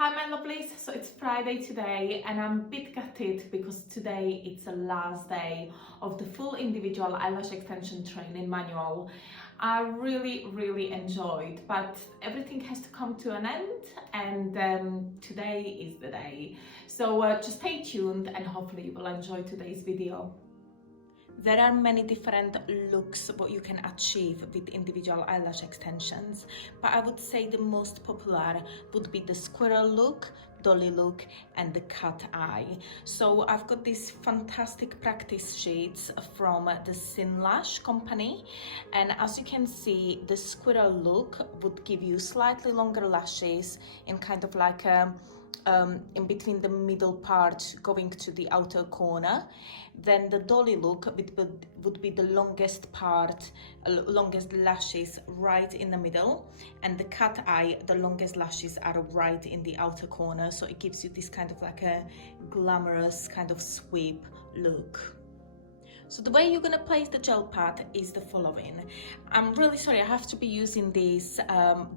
Hi my lovelies, so it's Friday today and I'm a bit gutted because today it's the last day of the full individual eyelash extension training manual. I really enjoyed, but everything has to come to an end and today is the day. So just stay tuned and hopefully you will enjoy today's video. There are many different looks what you can achieve with individual eyelash extensions, but I would say the most popular would be the squirrel look, dolly look and the cat eye. So I've got these fantastic practice sheets from the Lash company, and as you can see, the squirrel look would give you slightly longer lashes in kind of like a in between the middle part going to the outer corner. Then the dolly look would be the longest part, longest lashes right in the middle, and the cat eye, the longest lashes are right in the outer corner, so it gives you this kind of like a glamorous kind of sweep look. So the way you're gonna place the gel pad is the following. I'm really sorry, I have to be using this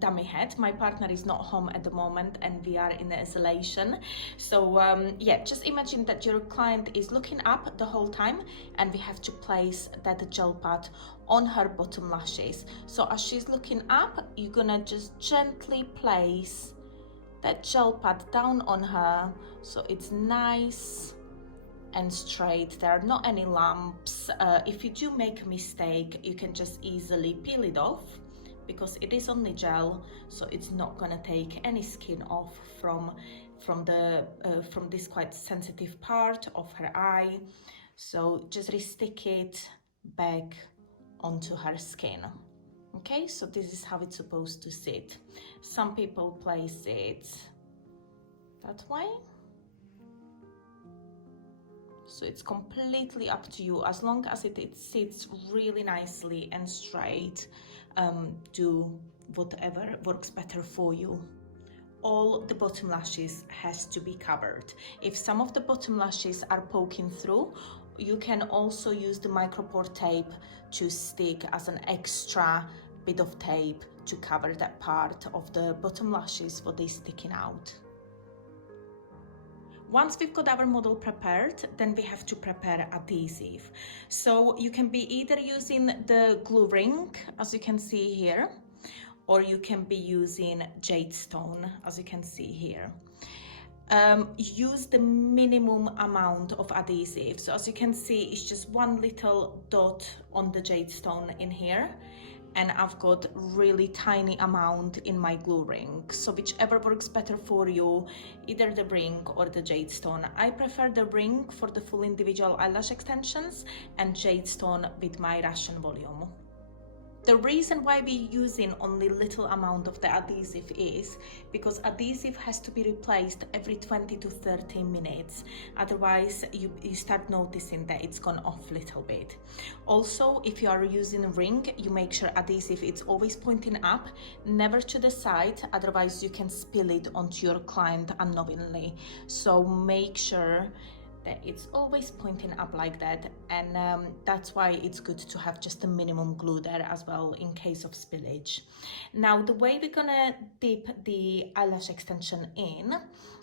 dummy head. My partner is not home at the moment and we are in isolation. So yeah, just imagine that your client is looking up the whole time and we have to place that gel pad on her bottom lashes. So as she's looking up, you're gonna just gently place that gel pad down on her so it's nice and straight. There are not any lumps. If you do make a mistake, you can just easily peel it off because it is only gel, so it's not gonna take any skin off from this quite sensitive part of her eye. So just restick it back onto her skin. Okay, so this is how it's supposed to sit. Some people place it that way. So it's completely up to you. As long as it sits really nicely and straight, do whatever works better for you. All the bottom lashes has to be covered. If some of the bottom lashes are poking through, you can also use the micropore tape to stick as an extra bit of tape to cover that part of the bottom lashes for they sticking out. Once we've got our model prepared, then we have to prepare adhesive. So you can be either using the glue ring, as you can see here, or you can be using jade stone, as you can see here. Use the minimum amount of adhesive. So as you can see, it's just one little dot on the jade stone in here, and I've got really tiny amount in my glue ring. So whichever works better for you, either the ring or the jade stone. I prefer the ring for the full individual eyelash extensions and jade stone with my Russian volume. The reason why we're using only little amount of the adhesive is because adhesive has to be replaced every 20 to 30 minutes. Otherwise, you start noticing that it's gone off a little bit. Also, if you are using a ring, you make sure adhesive is always pointing up, never to the side. Otherwise, you can spill it onto your client unknowingly. So make sure that it's always pointing up like that, and that's why it's good to have just a minimum glue there as well in case of spillage. Now the way we're gonna dip the eyelash extension in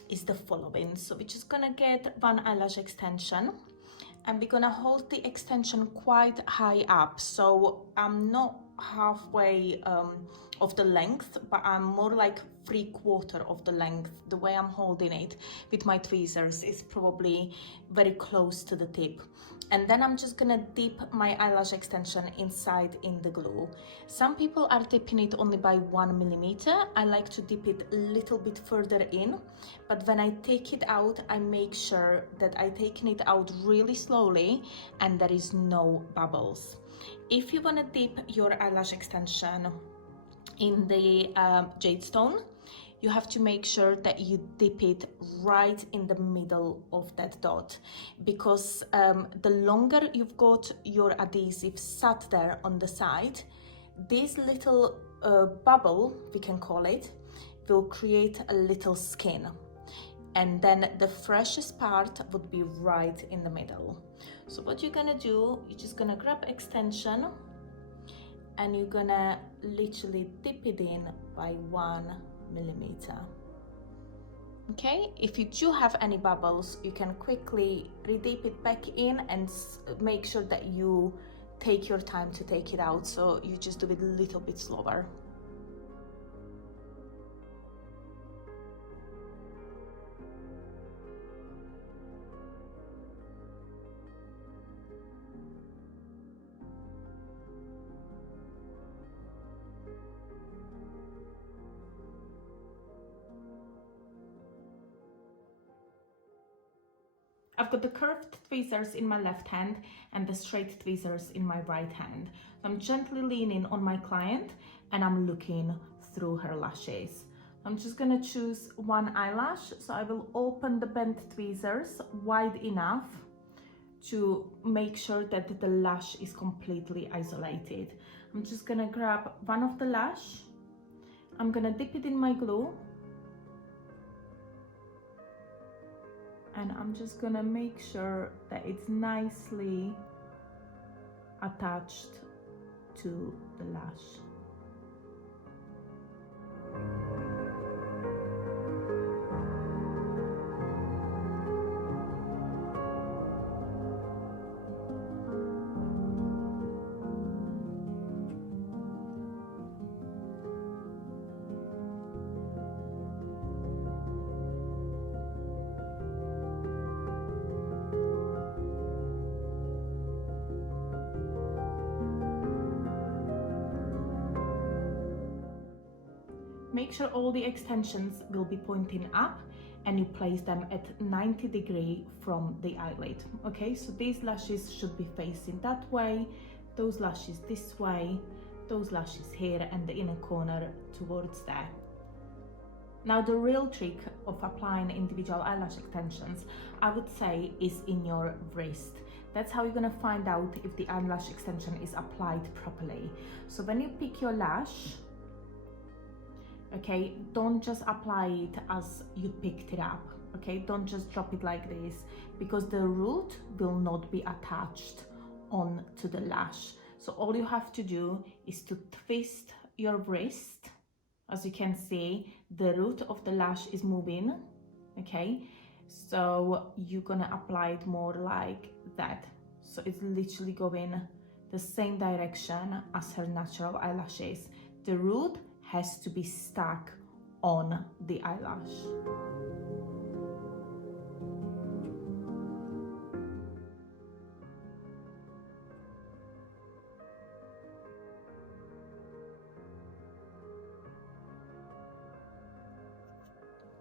is the following. So we're just gonna get one eyelash extension and we're gonna hold the extension quite high up, so I'm not halfway of the length, but I'm more like 3/4 of the length. The way I'm holding it with my tweezers is probably very close to the tip. And then I'm just gonna dip my eyelash extension inside in the glue. Some people are dipping it only by 1 millimeter. I like to dip it a little bit further in, but when I take it out, I make sure that I'm taking it out really slowly and there is no bubbles. If you wanna dip your eyelash extension in the jade stone, you have to make sure that you dip it right in the middle of that dot, because the longer you've got your adhesive sat there on the side, this little bubble, we can call it, will create a little skin. And then the freshest part would be right in the middle. So what you're gonna do, you're just gonna grab extension and you're gonna literally dip it in by 1 millimeter. Okay, if you do have any bubbles, you can quickly redip it back in and make sure that you take your time to take it out, so you just do it a little bit slower. I've got the curved tweezers in my left hand and the straight tweezers in my right hand. So I'm gently leaning on my client and I'm looking through her lashes. I'm just gonna choose one eyelash, so I will open the bent tweezers wide enough to make sure that the lash is completely isolated. I'm just gonna grab one of the lash, I'm gonna dip it in my glue, and I'm just gonna make sure that it's nicely attached to the lash. Make sure all the extensions will be pointing up and you place them at 90 degrees from the eyelid. Okay, so these lashes should be facing that way, those lashes this way, those lashes here, and the inner corner towards there. Now the real trick of applying individual eyelash extensions, I would say, is in your wrist. That's how you're gonna find out if the eyelash extension is applied properly. So when you pick your lash, okay, don't just apply it as you picked it up, okay? Don't just drop it like this, because the root will not be attached onto the lash. So all you have to do is to twist your wrist. As you can see, the root of the lash is moving, okay? So you're gonna apply it more like that. So it's literally going the same direction as her natural eyelashes. The root has to be stuck on the eyelash.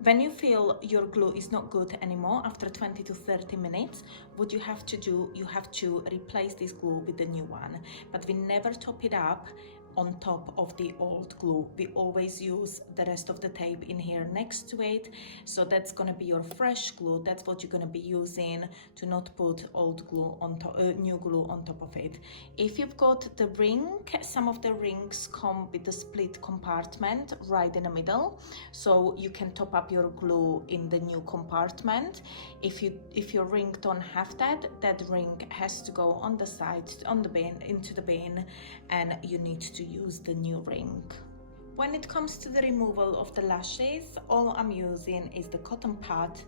When you feel your glue is not good anymore after 20 to 30 minutes, what you have to do, you have to replace this glue with the new one. But we never top it up on top of the old glue. We always use the rest of the tape in here next to it. So that's gonna be your fresh glue. That's what you're gonna be using, to not put old glue on top, new glue on top of it. If you've got the ring, some of the rings come with the split compartment right in the middle, so you can top up your glue in the new compartment. If your ring don't have that, that ring has to go on the side, on the bin, into the bin, and you need to use the new ring. When it comes to the removal of the lashes, all I'm using is the cotton pad,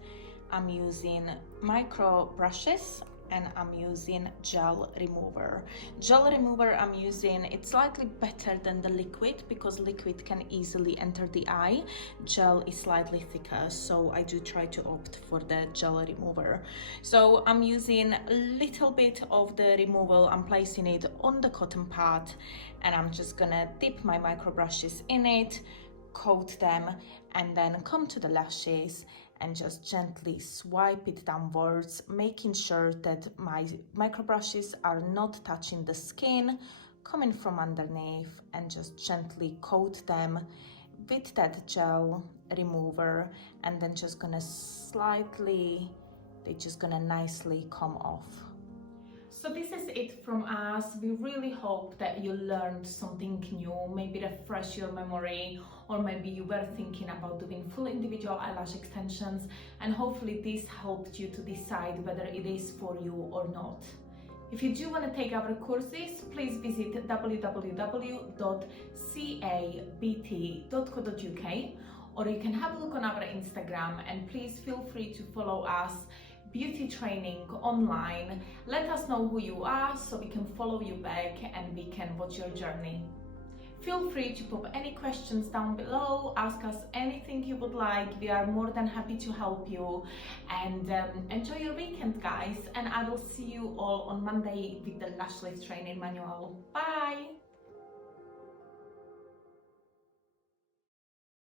I'm using micro brushes, and I'm using gel remover. Gel remover I'm using, it's slightly better than the liquid because liquid can easily enter the eye. Gel is slightly thicker, so I do try to opt for the gel remover. So I'm using a little bit of the removal, I'm placing it on the cotton pad, and I'm just gonna dip my micro brushes in it, coat them, and then come to the lashes and just gently swipe it downwards, making sure that my micro brushes are not touching the skin, coming from underneath, and just gently coat them with that gel remover, and then just gonna slightly, they're just gonna nicely come off. So this is it from us. We really hope that you learned something new, maybe refresh your memory, or maybe you were thinking about doing full individual eyelash extensions, and hopefully this helped you to decide whether it is for you or not. If you do want to take our courses, please visit www.cabt.co.uk, or you can have a look on our Instagram, and please feel free to follow us, Beauty Training Online. Let us know who you are so we can follow you back and we can watch your journey. Feel free to pop any questions down below, ask us anything you would like. We are more than happy to help you, and enjoy your weekend, guys, and I will see you all on Monday with the lash lift training manual. Bye!